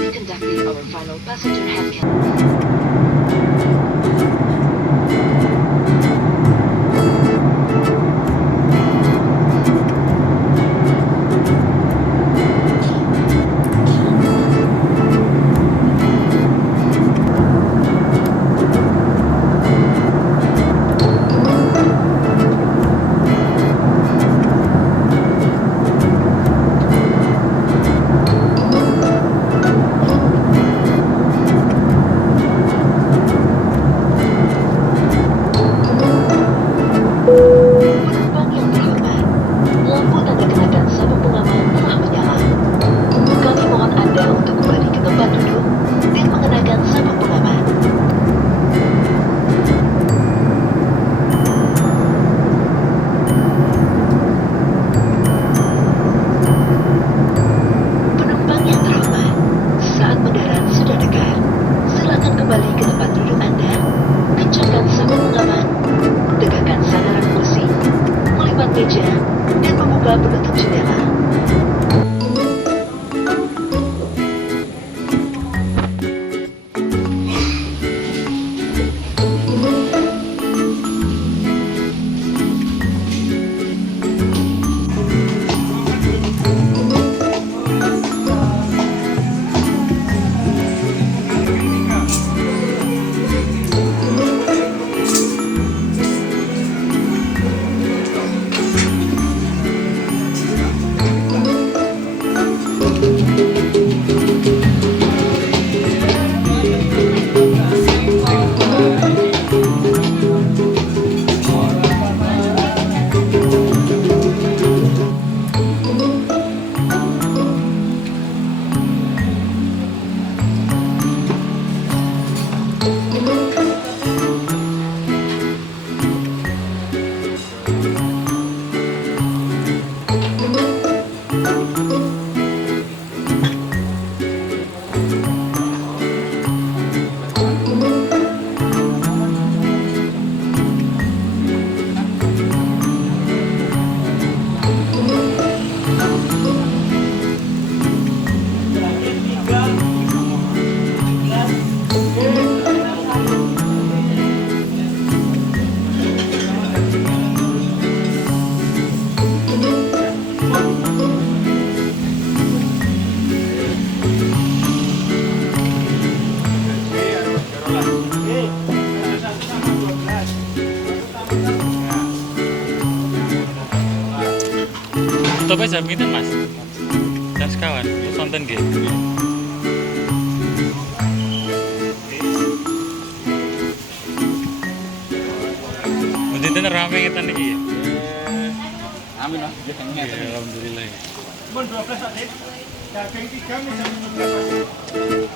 be conducting our final passenger head count. Penumpang yang terhormat, lampu tanda kenakan sabuk pengaman telah menyala. Kami mohon Anda untuk kembali ke tempat duduk dan mengenakan sabuk pengaman. Penumpang yang terhormat, saat mendarat sudah dekat, silakan kembali ke tempat duduk Anda, kencangkan sabuk pengaman, tegakkan sandaran kursi, melipat meja, dan membuka penutup jendela. Coba jam itu mas, jam sekawan, sonten gitu. Mungkin rame ngetan nih ya. Amin mas, Alhamdulillah. Bon 12 adik, daging 3 jam 15.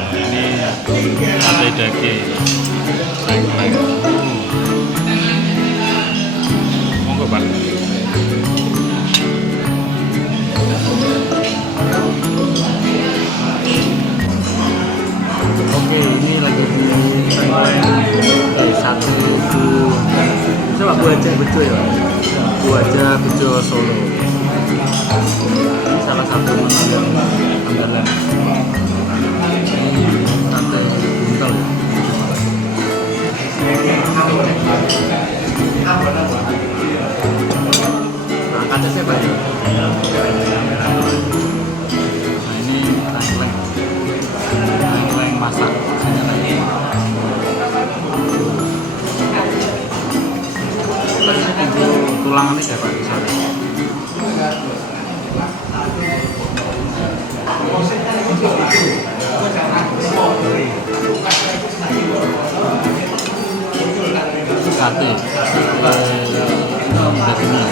Ini sate daging leng-leng. Monggo Pak. Oke, ini lagi di tengkleng sate Bu. Coba Bu Aja Bejo ya. Bu Aja Bejo Solo. Ini salah satu menu yang andalan. Ini sate buntel ya. Nah, kaca saya banyak. Nah, ini tengkleng. Tengkleng masak. Tulangan ini dapat di sana. Sate dagingnya.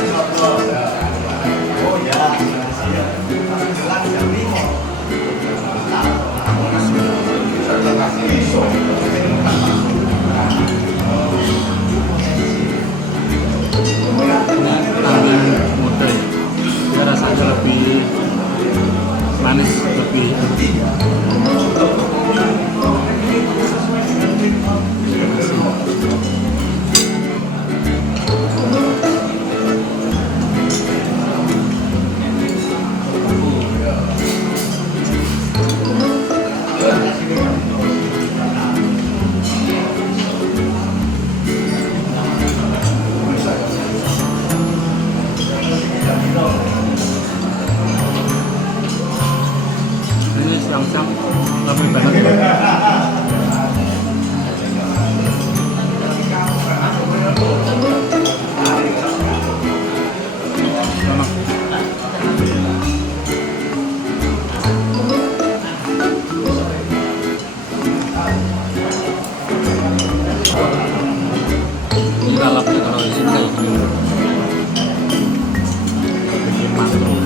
Tanggung muda ya. Dia rasanya lebih manis, lebih ini siang-siang lebih banget ya. Ini lalapnya kalau di sini kayak gini. Bikin mantul.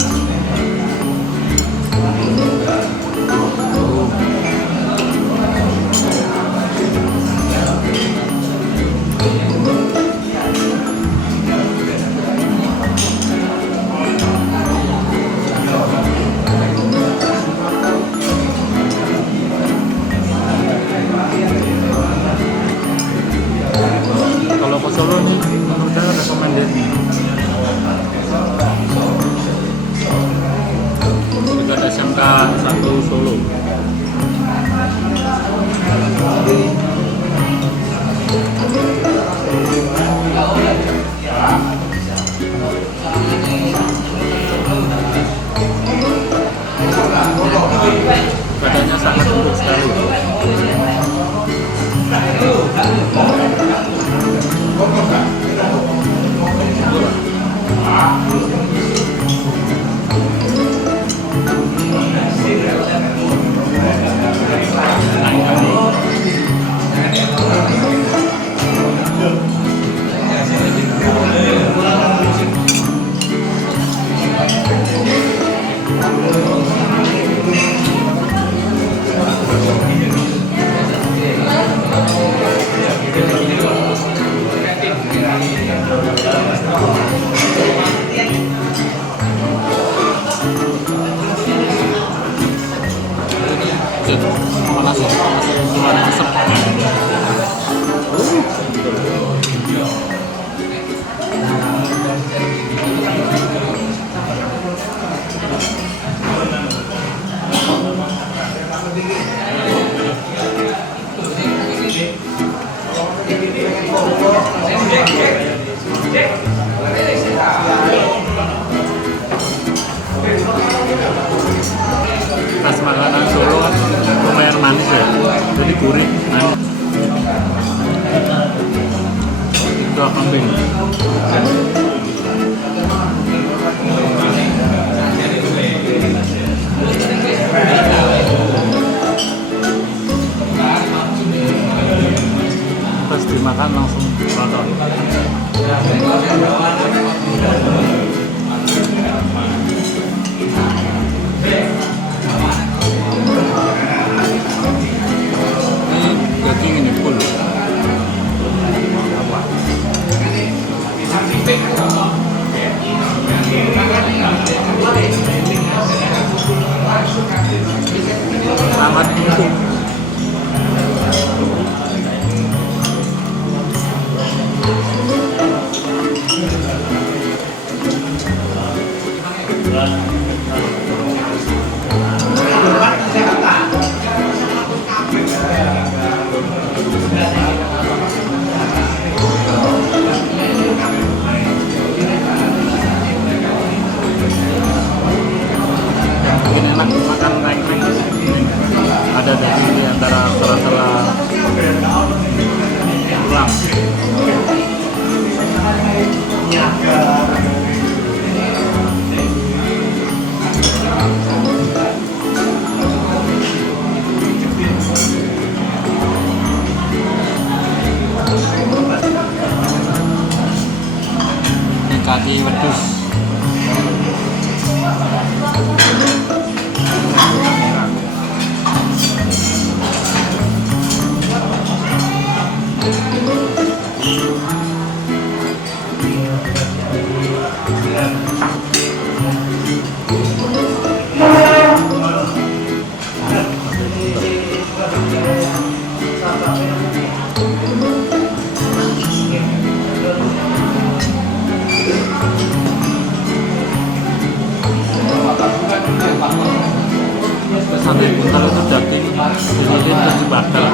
Kalau ke Solo nih, menurut saya recommended. Dekat SMK 1 Solo. Badannya sangat empuk sekali. Panas ya, panas asap. Khas makanan Solo kan lumayan manis ya, jadi gurih, manis. Itu kambing. Pas dimakan langsung kotor. Ini antara sela-sela tulang. Ini kaki wedhus. Sate buntal itu daging disisir terus dibakar.